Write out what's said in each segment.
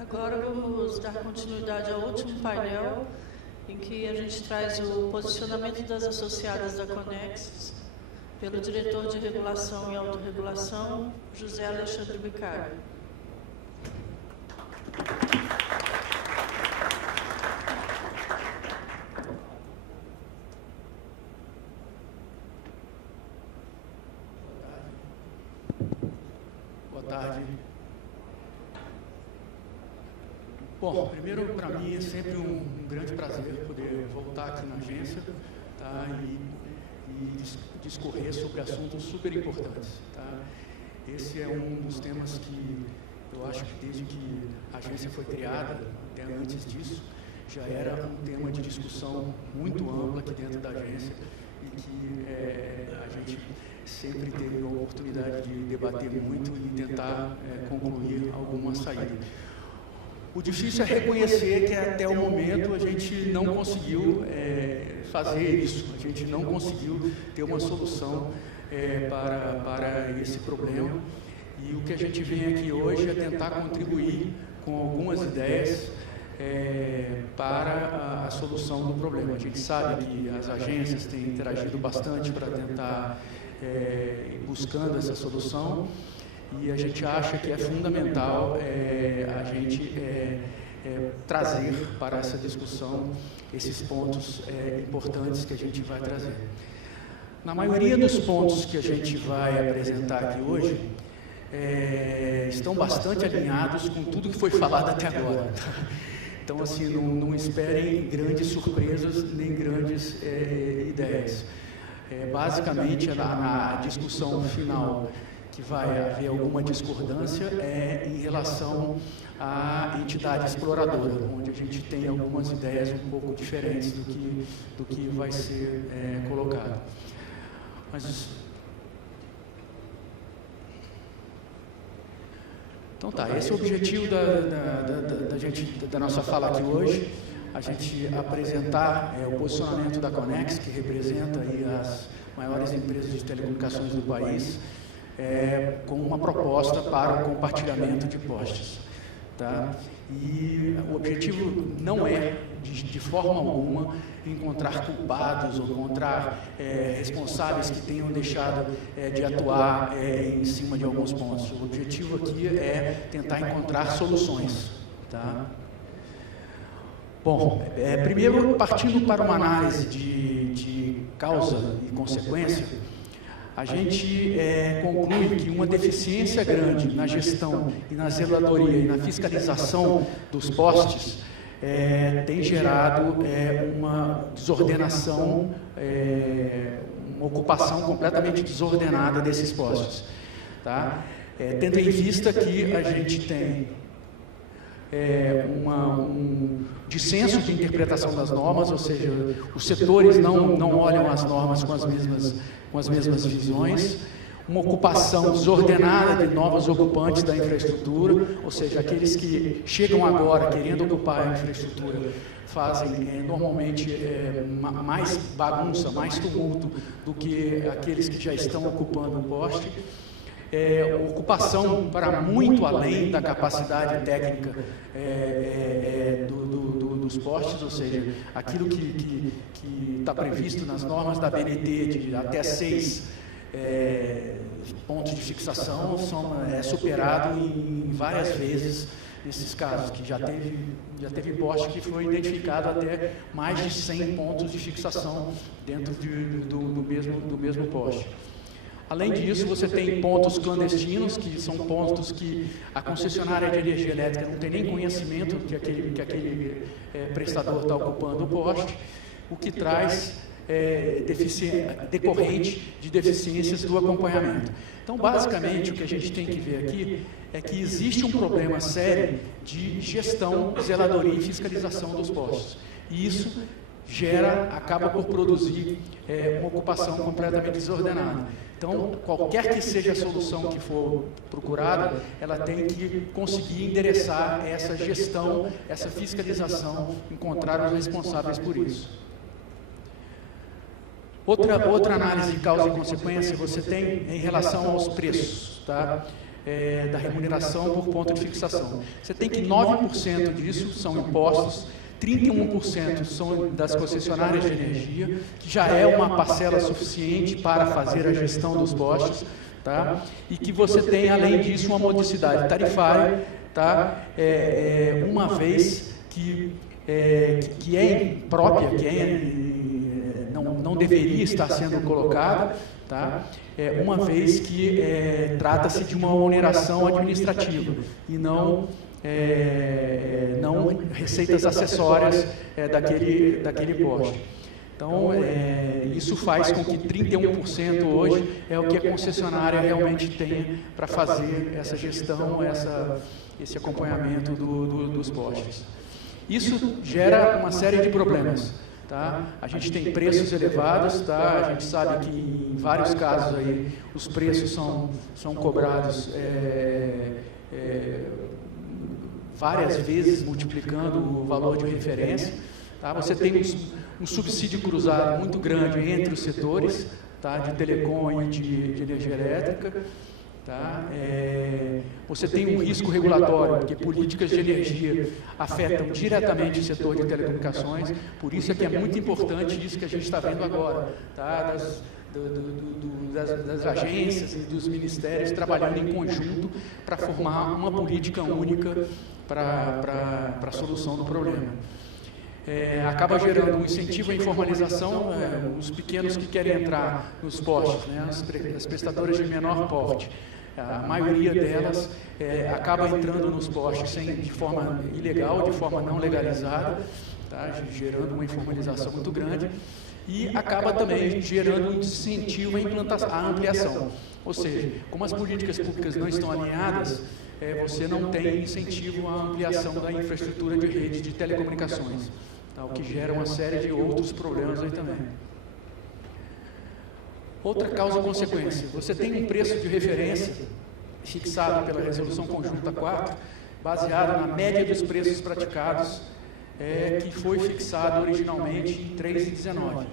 Agora vamos dar continuidade ao último painel, em que a gente traz o posicionamento das associadas da Conexis, pelo diretor de Regulação e Autorregulação, José Alexandre Vicário. Boa tarde. Bom, primeiro, para mim é sempre um grande prazer poder voltar aqui na agência, tá, e discorrer sobre assuntos super importantes. Tá? Esse é um dos temas que eu acho que desde que a agência foi criada, até antes disso, já era um tema de discussão muito ampla aqui dentro da agência e que a gente sempre teve a oportunidade de debater muito e tentar concluir alguma saída. O difícil é reconhecer que até o momento a gente não conseguiu fazer isso, a gente não conseguiu ter uma solução para esse problema. E o que a gente vem aqui hoje é tentar contribuir com algumas ideias para a solução do problema. A gente sabe que as agências têm interagido bastante para tentar ir buscando essa solução. E a gente acha que é fundamental a gente trazer para essa discussão esses pontos importantes que a gente vai trazer. Na maioria dos pontos que a gente vai apresentar aqui hoje, estão bastante alinhados com tudo que foi falado até agora. Então, assim, não esperem grandes surpresas nem grandes ideias. Basicamente, na discussão final, que vai haver alguma discordância em relação à entidade exploradora, onde a gente tem algumas ideias um pouco diferentes do que vai ser colocado. Mas, então tá, esse é o objetivo da nossa fala aqui hoje, a gente apresentar o posicionamento da Conexis, que representa aí as maiores empresas de telecomunicações do país, com uma proposta para o compartilhamento de postes. Tá? E o objetivo não é, de forma alguma, encontrar culpados ou encontrar responsáveis que tenham deixado de atuar em cima de alguns pontos. O objetivo aqui é tentar encontrar soluções. Tá? Bom, primeiro, partindo para uma análise de causa e consequência, a gente conclui que uma deficiência grande na gestão e na zeladoria e na fiscalização dos postes tem gerado uma desordenação, uma ocupação completamente desordenada desses postes. Tá? Tendo em vista que a gente tem um dissenso de interpretação das normas, ou seja, os setores não olham as normas com as mesmas visões, uma ocupação desordenada de novos ocupantes da infraestrutura, ou seja, aqueles que chegam agora querendo ocupar a infraestrutura fazem normalmente mais bagunça, mais tumulto do que aqueles que já estão ocupando o poste. Ocupação para muito além da capacidade técnica dos postes, ou seja, aquilo que está previsto nas normas da BNT de até 6 pontos de fixação é superado em várias vezes nesses casos, que já teve poste que foi identificado até mais de 100 pontos de fixação dentro do mesmo poste. Além disso, você tem pontos clandestinos, que são pontos que a concessionária de energia elétrica não tem nem conhecimento que aquele prestador está ocupando o poste, o que traz decorrente de deficiências do acompanhamento. Então, basicamente, o que a gente tem que ver aqui é que existe um problema sério de gestão, zeladoria e fiscalização dos postes. E isso acaba por produzir uma ocupação completamente desordenada. Então, qualquer que seja a solução que for procurada, ela tem que conseguir endereçar essa gestão, essa fiscalização, encontrar os responsáveis por isso. Outra análise de causa e consequência você tem em relação aos preços. Tá? da remuneração por ponto de fixação. Você tem que 9% disso são impostos, 31% são das concessionárias de energia, que já é uma parcela suficiente para fazer a gestão dos postes, tá? E que você tem, além disso, uma modicidade tarifária, tá? Uma vez que é imprópria, não deveria estar sendo colocada, tá? Uma vez que trata-se de uma oneração administrativa e não receitas acessórias daquele poste. Então, isso faz com que 31% hoje é o que a concessionária realmente tem para fazer essa gestão, esse acompanhamento dos postes. Isso gera uma série de problemas. Tá? A gente tem preços elevados, tá? A gente sabe que em vários casos aí, os preços são cobrados várias vezes, multiplicando o valor de referência. Tá? Você tem um subsídio cruzado muito grande entre os setores, tá? De telecom e de energia elétrica. Tá? Você tem um risco regulatório, porque políticas de energia afetam diretamente o setor de telecomunicações, por isso é que é muito importante isso que a gente está vendo agora, tá? Das agências e dos ministérios trabalhando em conjunto para formar uma política única para a solução do problema. Acaba gerando um incentivo à informalização, os pequenos que querem entrar nos postes, né, as prestadoras de menor porte, a maioria delas acaba entrando nos postes de forma ilegal, de forma não legalizada, tá, gerando uma informalização muito grande, e acaba também gerando um incentivo à ampliação. Ou seja, como as políticas públicas não estão alinhadas, você não tem incentivo à ampliação da infraestrutura de rede de telecomunicações, tá, o que gera uma série de outros problemas aí também. Outra causa e consequência, você tem um preço de referência fixado pela Resolução Conjunta 4, baseado na média dos preços praticados, que foi fixado originalmente em 3,19.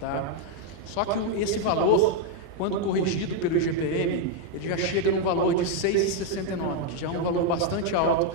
Tá? Só que esse valor, quando corrigido pelo IGPM, ele já chega num valor de 6,69, que já é um valor bastante alto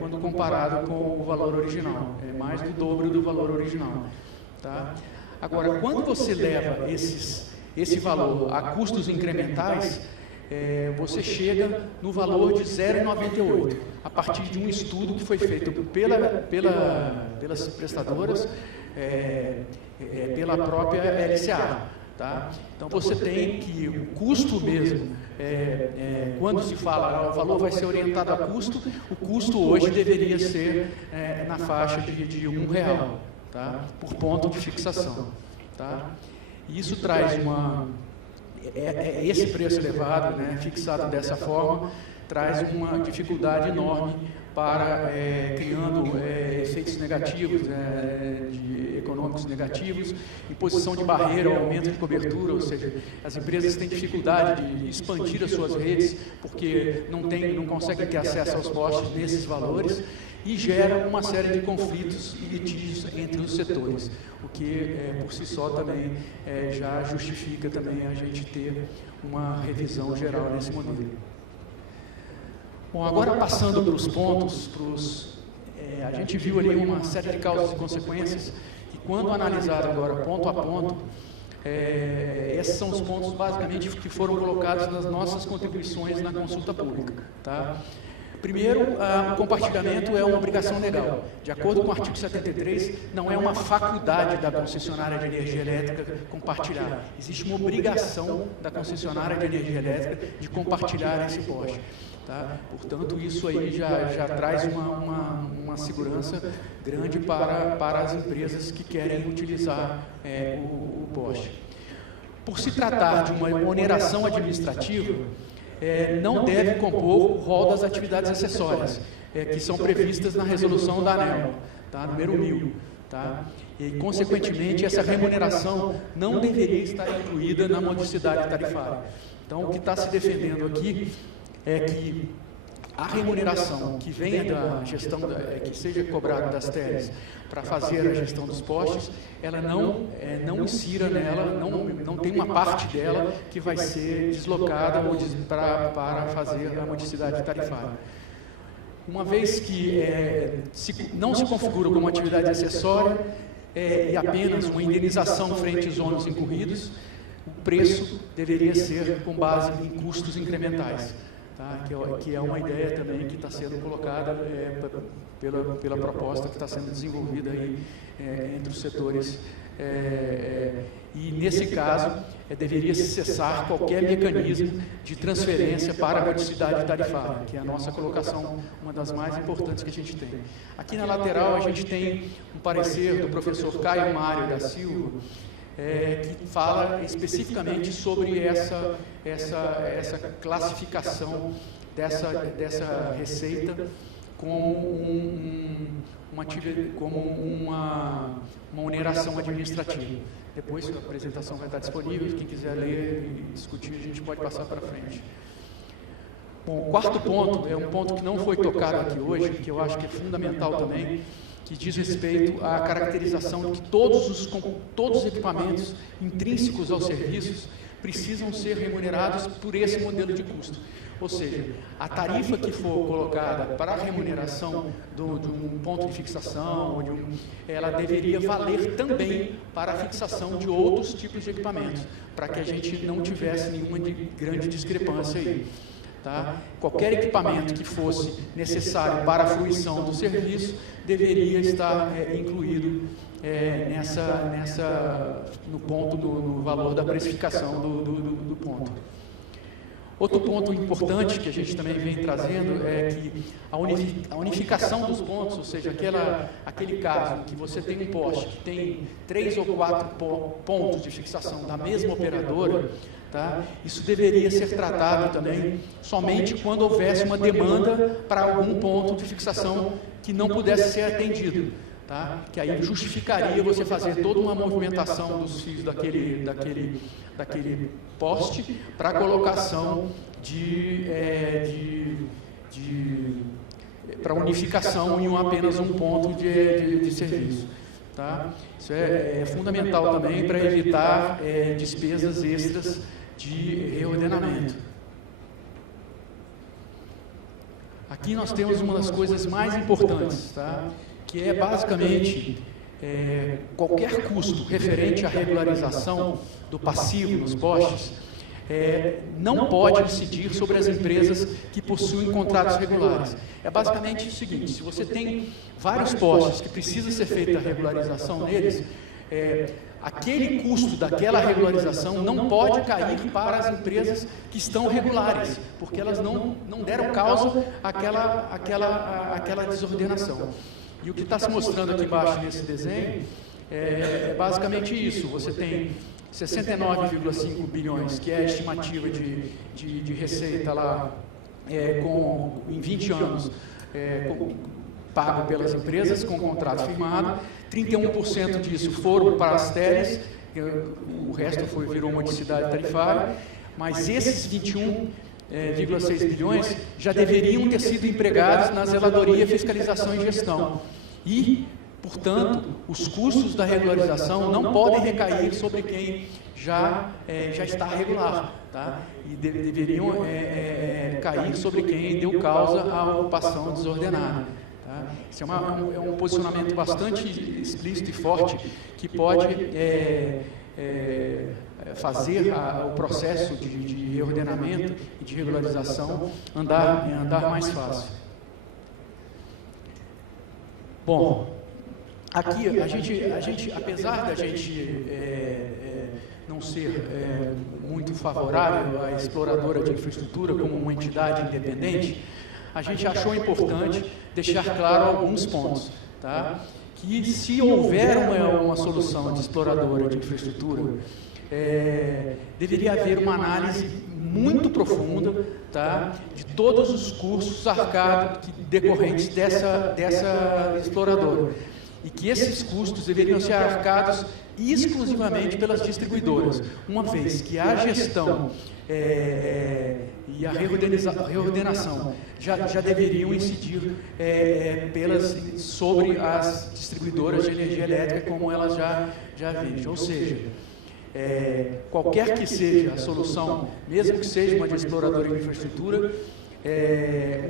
quando comparado com o valor original, mais do dobro do valor original. Tá? Agora, quando você leva esse valor a custos incrementais, você chega no valor de 0,98, a partir de um estudo que foi feito pelas prestadoras, pela própria LCA. Tá? Então, você tem que o custo mesmo, quando se fala o valor vai ser orientado a custo, o custo hoje deveria ser na faixa de R$1, tá? Por ponto de fixação. Tá? E isso traz esse preço elevado, né, fixado dessa forma, traz uma dificuldade enorme para, criando efeitos negativos, econômicos negativos, imposição de barreira, aumento de cobertura, ou seja, as empresas têm dificuldade de expandir as suas redes, porque não conseguem ter acesso aos postes nesses valores, e gera uma série de conflitos e litígios entre os setores, o que por si só também já justifica também a gente ter uma revisão geral nesse modelo. Bom, agora passando para os pontos, a gente viu ali uma série de causas e consequências, e quando analisado agora ponto a ponto, esses são os pontos basicamente que foram colocados nas nossas contribuições na consulta pública. Tá? Primeiro, o compartilhamento é uma obrigação legal. De acordo com o artigo 73, não é uma faculdade da concessionária de energia elétrica compartilhar. Existe uma obrigação da concessionária de energia elétrica de compartilhar esse poste. Tá? Portanto, isso aí já traz uma segurança grande para as empresas que querem utilizar o poste. Por se tratar de uma oneração administrativa, não deve compor o rol das atividades acessórias, que são previstas na resolução da ANEEL, tá? Número 1000. Tá? E, consequentemente, essa remuneração não deveria estar incluída na modicidade tarifária. Então, o que está se defendendo aqui é que a remuneração que venha da gestão, que seja cobrada das TERs para fazer a gestão dos postes, ela não insira nela, não tem uma parte dela que vai ser deslocada para fazer a modicidade tarifária. Uma vez que não se configura como atividade acessória e apenas uma indenização frente aos ônus incorridos, o preço deveria ser com base em custos incrementais. Tá? Que é uma ideia também que está sendo colocada pela proposta que está sendo desenvolvida aí, entre os setores. E, nesse caso, deveria se cessar qualquer mecanismo de transferência para a modicidade tarifária, que é a nossa colocação, uma das mais importantes que a gente tem. Aqui na lateral, a gente tem um parecer do professor Caio Mário da Silva, que fala especificamente sobre essa classificação dessa receita como uma oneração administrativa. Depois a apresentação vai estar disponível, quem quiser ler e discutir, a gente pode passar para frente. Bom, o quarto ponto é um ponto que não foi tocado aqui hoje, que eu acho que é fundamental também, que diz respeito à caracterização de que todos os equipamentos intrínsecos aos serviços precisam ser remunerados por esse modelo de custo. Ou seja, a tarifa que for colocada para a remuneração de um ponto de fixação, ela deveria valer também para a fixação de outros tipos de equipamentos, para que a gente não tivesse nenhuma grande discrepância aí. Tá? Qualquer equipamento que fosse necessário para a fruição do serviço deveria estar incluído no valor da precificação do ponto. Outro ponto importante que a gente também vem trazendo é que a unificação dos pontos, ou seja, aquele caso em que você tem um poste que tem 3 ou 4 pontos de fixação da mesma operadora, tá? Isso deveria ser tratado também somente quando houvesse uma demanda para algum ponto de fixação que não pudesse ser atendido. Tá? Que aí justificaria você fazer toda uma movimentação dos fios daquele poste para a colocação para unificação em apenas um ponto de serviço. Tá? Isso é fundamental também para evitar despesas extras de reordenamento. Aqui nós temos uma das coisas mais importantes, tá? Que é basicamente qualquer custo referente à regularização do passivo nos postes não pode incidir sobre as empresas que possuem contratos regulares. É basicamente o seguinte: se você tem vários postes que precisa ser feita a regularização neles, aquele custo daquela regularização não pode cair para as empresas que estão regulares, porque elas não deram causa àquela desordenação. E o que está se mostrando aqui embaixo nesse desenho é basicamente isso. Você tem 69,5 bilhões, que é a estimativa de receita lá em 20 anos, pago pelas empresas com contrato firmado. 31% disso foram para as TERs, o resto virou modicidade tarifária, mas esses 21,6 bilhões já deveriam ter sido empregados na zeladoria, fiscalização e gestão. E, portanto, os custos da regularização não podem recair sobre quem já está regular, tá? E deveriam cair sobre quem deu causa à ocupação desordenada. Tá? Esse é um posicionamento bastante explícito e forte que pode fazer o processo de reordenamento e de regularização andar mais fácil. Bom, aqui a gente, apesar da gente não ser muito favorável à exploradora de infraestrutura como uma entidade independente, a gente achou importante deixar claro alguns pontos, tá? Que se houver uma solução de exploradora de infraestrutura, deveria haver uma análise muito profunda, tá, de todos os custos arcados decorrentes dessa exploradora, e que esses custos deveriam ser arcados exclusivamente pelas distribuidoras, uma vez que a gestão e a reordenação já deveriam incidir sobre as distribuidoras de energia elétrica, como elas já vêm. Ou seja, qualquer que seja a solução, mesmo que seja uma de exploradora de infraestrutura,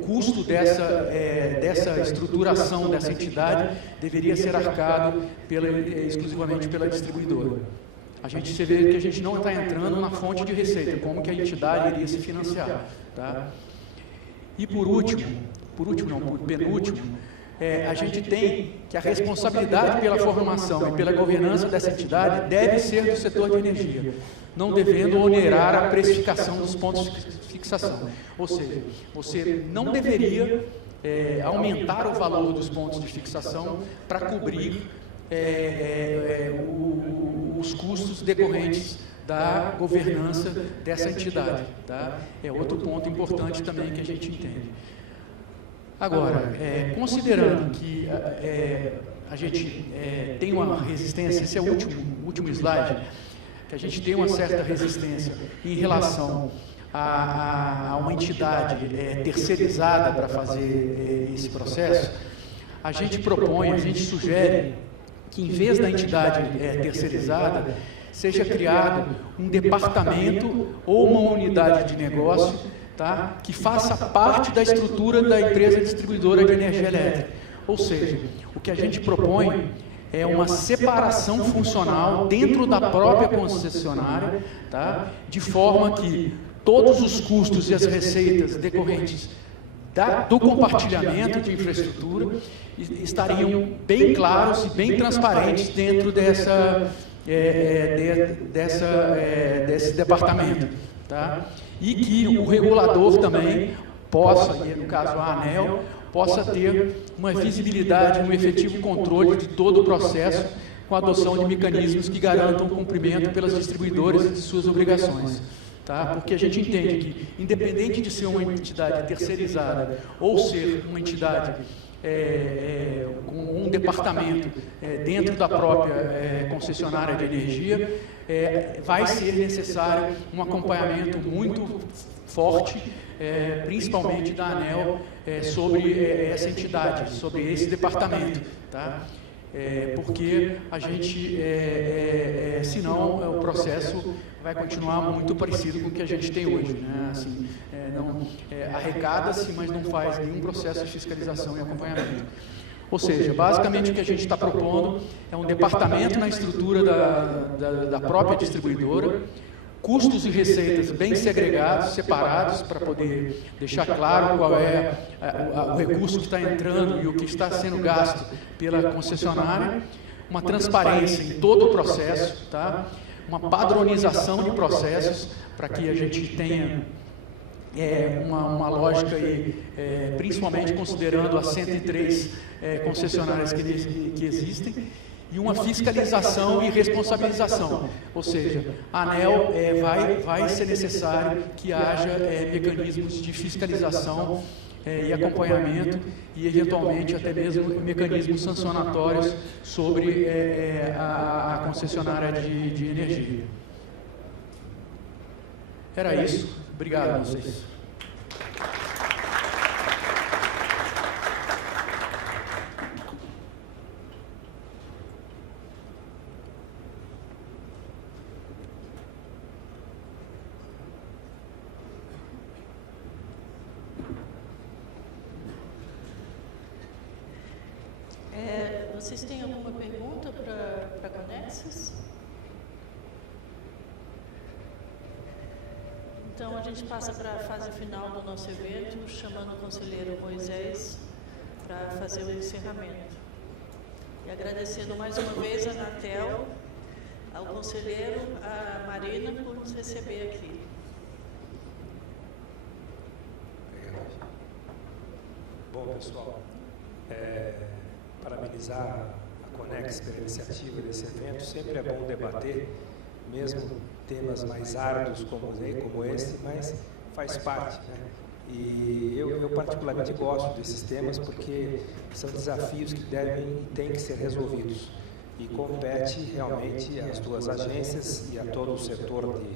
o custo dessa estruturação dessa entidade deveria ser arcado exclusivamente pela distribuidora. Você vê que a gente não está entrando na fonte de receita, como que a entidade iria se financiar. Tá? E por penúltimo, a gente tem que a responsabilidade pela formação e pela governança dessa entidade deve ser do setor de energia, não devendo onerar a precificação dos pontos de fixação. Ou seja, você não deveria aumentar o valor dos pontos de fixação para cobrir os custos decorrentes da governança dessa entidade. Tá? É outro ponto importante também que a gente entende. Agora, considerando que a gente tem uma resistência, esse é o último slide, que a gente tem uma certa resistência em relação a uma entidade terceirizada para fazer esse processo, a gente sugere que, em vez da entidade terceirizada, seja criado um departamento ou uma unidade de negócio, tá, que faça parte da estrutura da empresa distribuidora de energia elétrica. Ou seja, o que a gente propõe é uma separação funcional dentro da própria concessionária, tá, de forma que todos os custos e as receitas decorrentes do compartilhamento de infraestrutura estariam bem claros e bem transparentes dentro desse departamento. Tá? E que o regulador também possa, e no caso a ANEEL, possa ter uma visibilidade, um efetivo controle de todo o processo, com a adoção de mecanismos que garantam o cumprimento pelas distribuidoras de suas obrigações. Tá? Porque a gente entende que, independente de ser uma entidade terceirizada ou ser uma entidade com um departamento dentro da própria concessionária de energia, vai ser necessário um acompanhamento muito forte, principalmente da ANEEL, sobre essa entidade, sobre esse departamento. Tá? Porque a gente, senão o processo vai continuar muito parecido com o que a gente tem hoje, né? Assim, arrecada-se, mas não faz nenhum processo de fiscalização e acompanhamento. Ou seja, basicamente o que a gente está propondo é um departamento na estrutura da própria distribuidora, custos e receitas bem segregados, separados, para poder deixar claro qual é o recurso que está entrando e o que está sendo gasto pela concessionária, uma transparência em todo o processo, tá? Uma padronização de processos, para que a gente tenha uma lógica, principalmente considerando as 103 concessionárias que existem, e uma fiscalização e responsabilização. Ou seja, a ANEEL vai ser necessário que haja mecanismos de fiscalização e acompanhamento e, eventualmente, até mesmo mecanismos sancionatórios sobre a concessionária de energia. Era isso. Obrigado a vocês. Vocês têm alguma pergunta para a Conexis? Então, a gente passa para a fase final do nosso evento, chamando o conselheiro Moisés para fazer o encerramento. E agradecendo mais uma vez a Anatel, ao conselheiro, a Marina, por nos receber aqui. Bom, pessoal, parabenizar a Conexis pela iniciativa desse evento. Sempre é bom debater, mesmo temas mais árduos como esse, mas faz parte, né? E eu particularmente gosto desses temas porque são desafios que devem e têm que ser resolvidos. e compete realmente às duas agências e a todo o setor de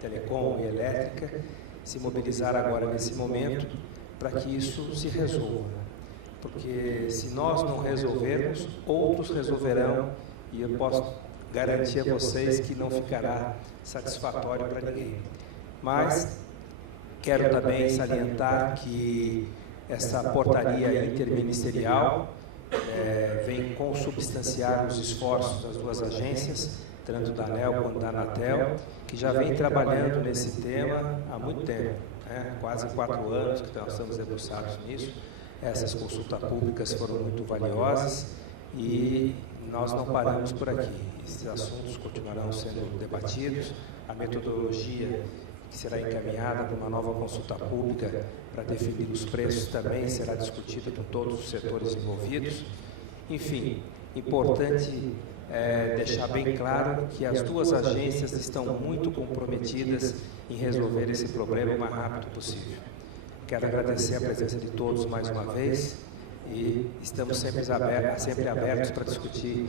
telecom e elétrica se mobilizar agora nesse momento para que isso se resolva. Porque se nós não resolvermos, outros resolverão, e eu posso garantir a vocês que não ficará satisfatório para ninguém. Mas quero também salientar que essa portaria interministerial vem consubstanciar os esforços das duas agências, tanto da ANEEL quanto da Anatel, que já vem trabalhando nesse tema há muito tempo, quase 4 anos que nós estamos debruçados nisso. Essas consultas públicas foram muito valiosas e nós não paramos por aqui. Esses assuntos continuarão sendo debatidos, a metodologia que será encaminhada para uma nova consulta pública para definir os preços também será discutida com todos os setores envolvidos. Enfim, importante deixar bem claro que as duas agências estão muito comprometidas em resolver esse problema o mais rápido possível. Quero agradecer a presença de todos mais uma vez e estamos sempre abertos para discutir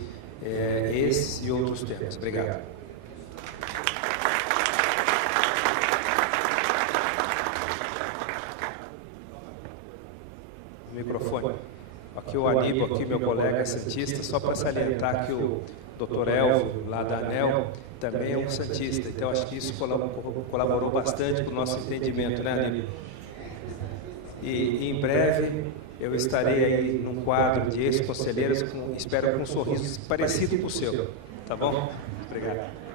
esses e outros temas. Obrigado. Microfone. Aqui o Aníbal, aqui meu colega santista, só para salientar que o Dr. Elvio, lá da ANEEL, também é um santista, então acho que isso colaborou bastante para o nosso entendimento, né, Aníbal? E em breve eu estarei aí num quadro de ex-conselheiros, espero com um sorriso parecido com o seu, tá bom? Obrigado.